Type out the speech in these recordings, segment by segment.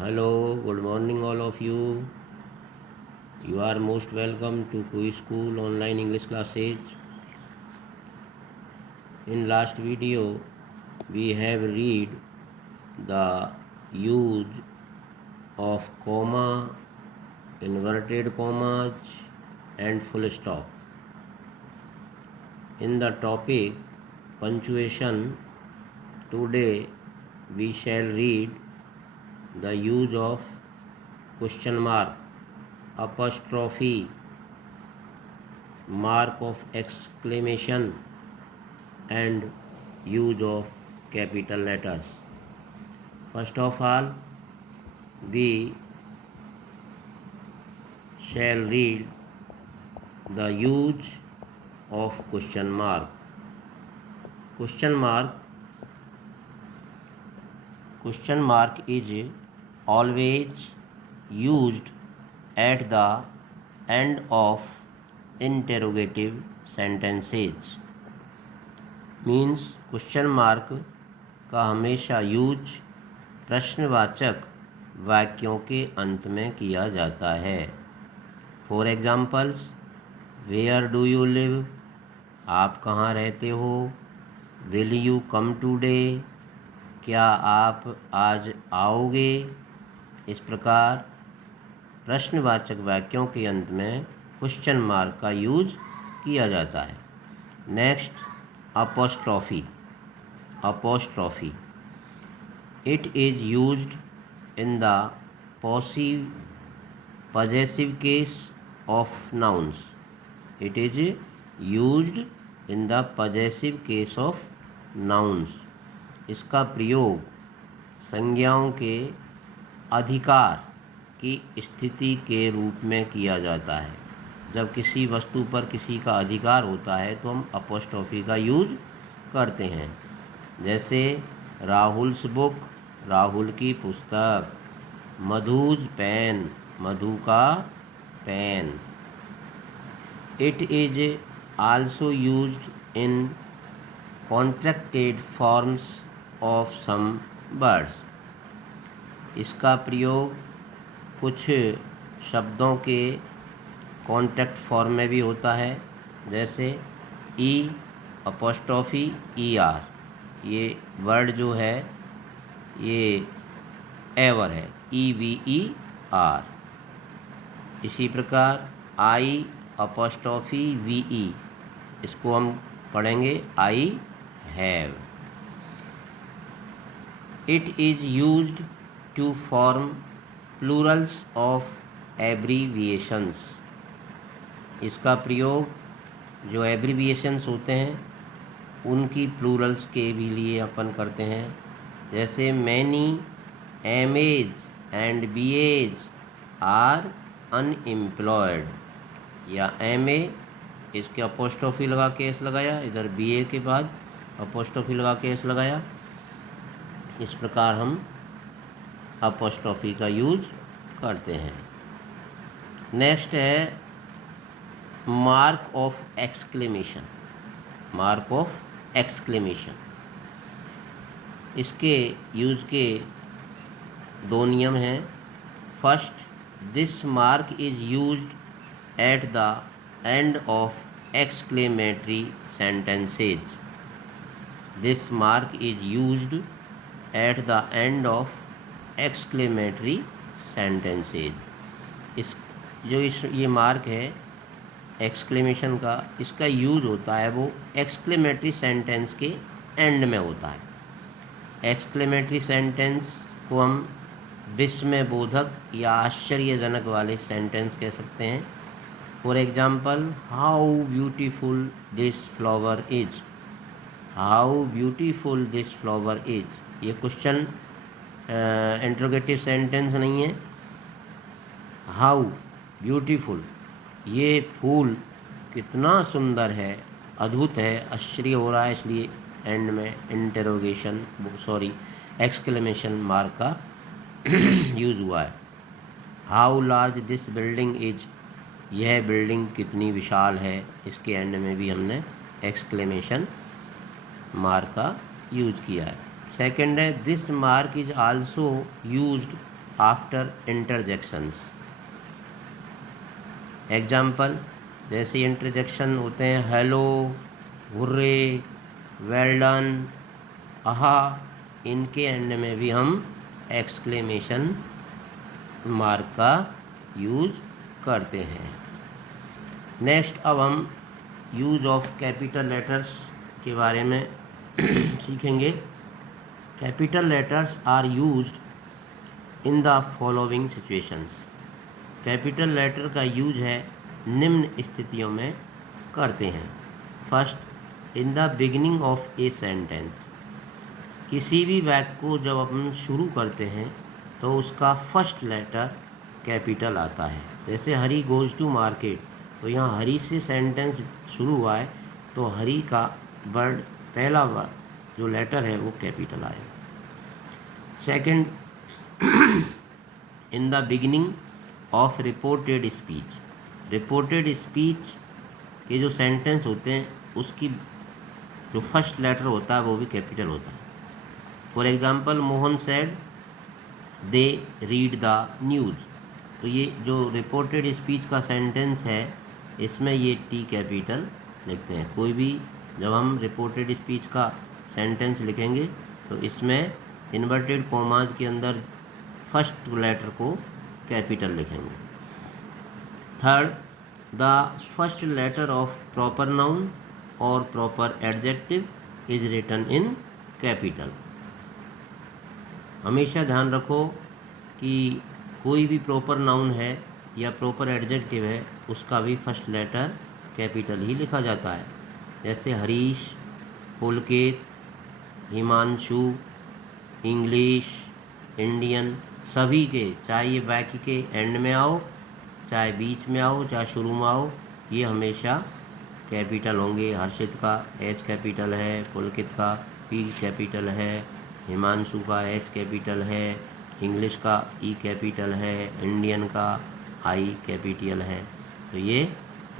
Hello, good morning, all of you. You are most welcome to Quiz School online English classes. In last video, we have read the use of comma, inverted commas, and full stop. In the topic punctuation, today we shall read the use of question mark, apostrophe, mark of exclamation, and use of capital letters. First of all, we shall read the use of question mark. Question mark is always used at the end of interrogative sentences. Means question mark का हमेशा use प्रश्नवाचक वाक्यों के अंत में किया जाता है। For examples, where do you live, आप कहाँ रहते हो। विल यू कम टूडे, क्या आप आज आओगे। इस प्रकार प्रश्नवाचक वाक्यों के अंत में क्वेश्चन मार्क का यूज किया जाता है। Next, apostrophe. It is used in the possessive case of nouns. It is used in the possessive case of nouns. इसका प्रयोग संज्ञाओं के अधिकार की स्थिति के रूप में किया जाता है। जब किसी वस्तु पर किसी का अधिकार होता है तो हम अपोस्ट्रोफी का यूज करते हैं। जैसे राहुल्स बुक, राहुल की पुस्तक। मधुज पेन, मधु का pen. It is also used in contracted forms of some words. इसका प्रयोग कुछ शब्दों के कॉन्ट्रैक्ट फॉर्म में भी होता है। जैसे ई अपोस्ट्रोफी ई आर, ये वर्ड जो है ये एवर है, ई वी ई आर। इसी प्रकार आई अपोस्ट्रोफी वी ई, इसको हम पढ़ेंगे I have. It is used to form plurals of abbreviations. इसका प्रयोग जो एब्रीविएशंस होते हैं उनकी प्लूरल्स के भी लिए अपन करते हैं। जैसे मैनी एमएज एंड बीएज आर अनएम्प्लॉयड, या एमए इसके अपोस्ट्रोफी लगा के एस लगाया, इधर बीए के बाद अपोस्ट्रोफी लगा के एस लगाया। इस प्रकार हम अपोस्ट्रोफी का यूज करते हैं। नेक्स्ट है mark of exclamation. Mark of exclamation, इसके यूज के दो नियम हैं। First, this mark is used at the end of exclamatory sentences. This mark is used at the end of exclamatory sentences. ये मार्क है एक्सक्लेमेशन का, इसका यूज होता है वो एक्सक्लेमेटरी सेंटेंस के एंड में होता है। एक्सक्लेमेटरी सेंटेंस को हम विस्मयबोधक या आश्चर्यजनक वाले सेंटेंस कह सकते हैं। For example, how beautiful this flower is. How beautiful this flower is, ये क्वेश्चन इंट्रोगेटिव सेंटेंस नहीं है। हाउ ब्यूटीफुल, ये फूल कितना सुंदर है, अद्भुत है, आश्चर्य हो रहा है, इसलिए एंड में एक्सक्लेमेशन मार्क का यूज़ हुआ है। How large this building is, यह बिल्डिंग कितनी विशाल है, इसके एंड में भी हमने एक्सक्लेमेशन मार्क का यूज किया है। सेकंड है, this mark is also used after interjections. Example, जैसे इंटरजेक्शन होते हैं हेलो, हुर्रे, वेल डन, आहा, इनके एंड में भी हम एक्सक्लेमेशन मार्क का यूज करते हैं। नेक्स्ट अब हम यूज ऑफ कैपिटल लेटर्स के बारे में सीखेंगे। Capital letters are used in the following situations. Capital letter का यूज है निम्न स्थितियों में करते हैं। First, in the beginning of a sentence. किसी भी वाक्य को जब अपन शुरू करते हैं तो उसका फर्स्ट लेटर कैपिटल आता है। जैसे हरी गोज टू मार्केट, तो यहाँ हरी से सेंटेंस शुरू हुआ है तो हरी का वर्ड पहला वर्ड जो लेटर है वो कैपिटल आएगा। Second, in the beginning of reported speech. Reported speech के जो सेंटेंस होते हैं उसकी जो फर्स्ट लेटर होता है वो भी कैपिटल होता है। For example, Mohan said they read the news. तो ये जो रिपोर्टेड स्पीच का सेंटेंस है इसमें ये टी कैपिटल लिखते हैं। कोई भी जब हम रिपोर्टेड स्पीच का सेंटेंस लिखेंगे तो इसमें इन्वर्टेड कॉमास के अंदर फर्स्ट लेटर को कैपिटल लिखेंगे। Third, the first letter of proper noun और proper adjective is written in capital. हमेशा ध्यान रखो कि कोई भी प्रॉपर नाउन है या प्रॉपर एडजेक्टिव है उसका भी फर्स्ट लेटर कैपिटल ही लिखा जाता है। जैसे हरीश, पुलकित, हिमांशु, इंग्लिश, इंडियन, सभी के, चाहे ये वाक्य के एंड में आओ, चाहे बीच में आओ, चाहे शुरू में आओ, ये हमेशा कैपिटल होंगे। हर्षित का एच कैपिटल है, पुलकित का पी कैपिटल है, हिमांशु का एच कैपिटल है, इंग्लिश का ई कैपिटल है, इंडियन का आई कैपिटल है। तो ये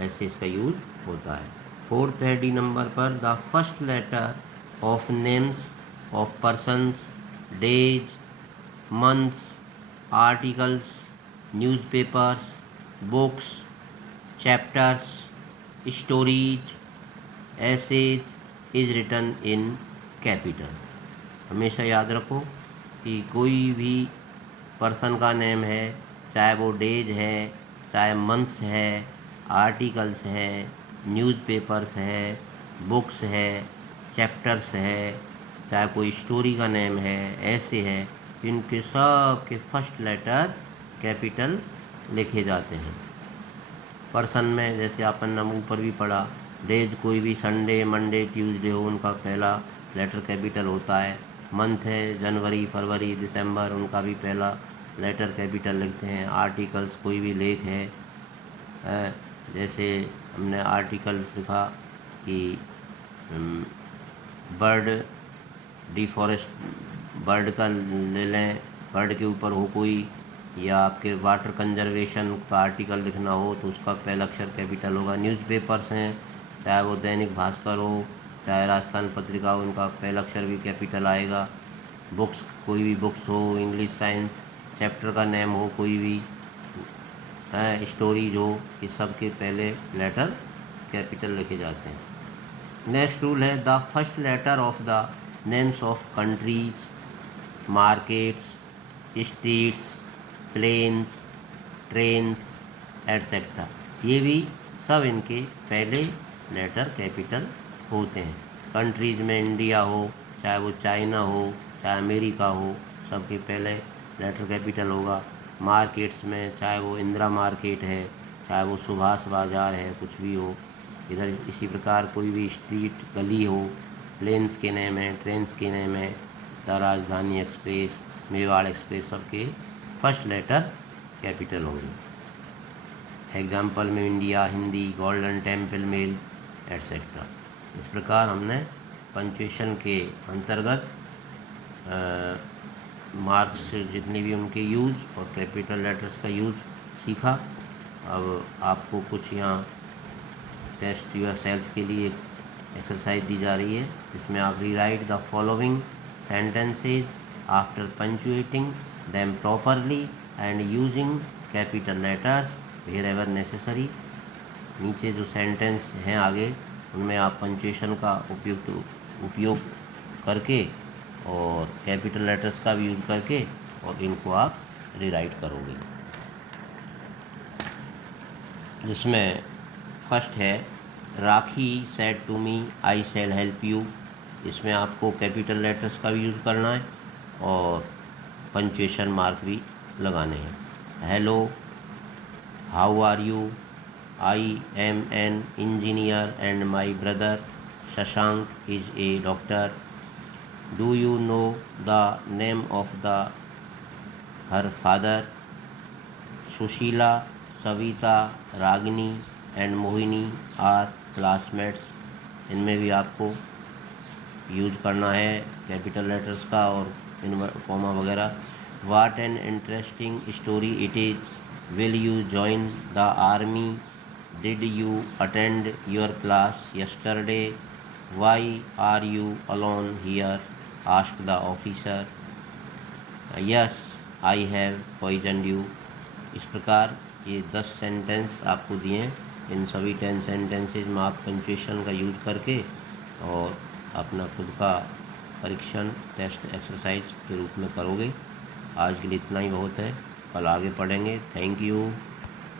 ऐसे इसका यूज होता है। फोर्थ है डी नंबर पर, the first letter of names of persons, days, months, articles, newspapers, books, chapters, stories, essays is written in capital. हमेशा याद रखो कि कोई भी पर्सन का नेम है, चाहे वो डेज है, चाहे मंथ्स है, आर्टिकल्स है, न्यूज़पेपर्स है, बुक्स है, चैप्टर्स है, चाहे कोई स्टोरी का नेम है, ऐसे है, इनके सब के फर्स्ट लेटर कैपिटल लिखे जाते हैं। पर्सन में जैसे अपन नाम ऊपर भी पढ़ा, डेज कोई भी संडे, मंडे, ट्यूसडे हो उनका पहला लेटर कैपिटल होता है। मंथ है जनवरी, फरवरी, दिसंबर, उनका भी पहला लेटर कैपिटल लिखते हैं। आर्टिकल्स कोई भी लेख है, जैसे हमने आर्टिकल लिखा कि बर्ड डिफॉरेस्ट, बर्ड का ले लें, बर्ड के ऊपर हो कोई, या आपके वाटर कंजर्वेशन का आर्टिकल लिखना हो तो उसका पहला अक्षर कैपिटल होगा। न्यूज़पेपर्स हैं, चाहे वो दैनिक भास्कर हो, चाहे राजस्थान पत्रिका हो, उनका पहला अक्षर भी कैपिटल आएगा। बुक्स कोई भी बुक्स हो, इंग्लिश, साइंस, चैप्टर का नेम हो कोई भी, स्टोरीज हो, ये सब के पहले लेटर कैपिटल लिखे जाते हैं। नेक्स्ट रूल है, the first letter of the names of countries, markets, streets, planes, trains, etcetera, ये भी सब इनके पहले लेटर कैपिटल होते हैं। कंट्रीज में इंडिया हो, चाहे वो चाइना हो, चाहे अमेरिका हो, सबके पहले लेटर कैपिटल होगा। मार्केट्स में चाहे वो इंदिरा मार्केट है, चाहे वो सुभाष बाज़ार है, कुछ भी हो। इधर इसी प्रकार कोई भी स्ट्रीट, गली हो, प्लेन्स के नेम है, ट्रेन्स के नेम है, the Rajdhani Express, Mewar Express, सबके फर्स्ट लेटर कैपिटल होंगे। एग्जाम्पल में India, Hindi, Golden Temple Mail, etcetera. इस प्रकार हमने पंक्चुएशन के अंतर्गत मार्क्स जितने भी उनके यूज़ और कैपिटल लेटर्स का यूज़ सीखा। अब आपको कुछ यहाँ टेस्ट योर सेल्फ के लिए एक्सरसाइज दी जा रही है, जिसमें आप rewrite the following sentences after punctuating them properly and using capital letters wherever necessary। नीचे जो सेंटेंस हैं आगे उनमें आप पंक्चुएशन का उपयोग करके और कैपिटल लेटर्स का भी यूज़ करके और इनको आप रीराइट करोगे। जिसमें फर्स्ट है Rakhi said to me I shall help you. इसमें आपको कैपिटल लेटर्स का भी यूज़ करना है और पंक्चुएशन मार्क भी लगाने हैं। Hello, how are you, I am an engineer and my brother Shashank is a doctor. Do you know the name of the her father. Sushila, Savita, Ragini and Mohini are classmates. इनमें भी आपको यूज करना है कैपिटल लेटर्स का और कॉमा वगैरह। What an interesting story it is, will you join the army, did you attend your class yesterday, why are you alone here, asked the officer. Yes I have poisoned you. इस प्रकार ये 10 sentence आपको दिए हैं। इन सभी 10 sentences में आप punctuation का यूज़ करके और अपना खुद का परीक्षण टेस्ट एक्सरसाइज के रूप में करोगे। आज के लिए इतना ही बहुत है, कल आगे पढ़ेंगे। Thank you.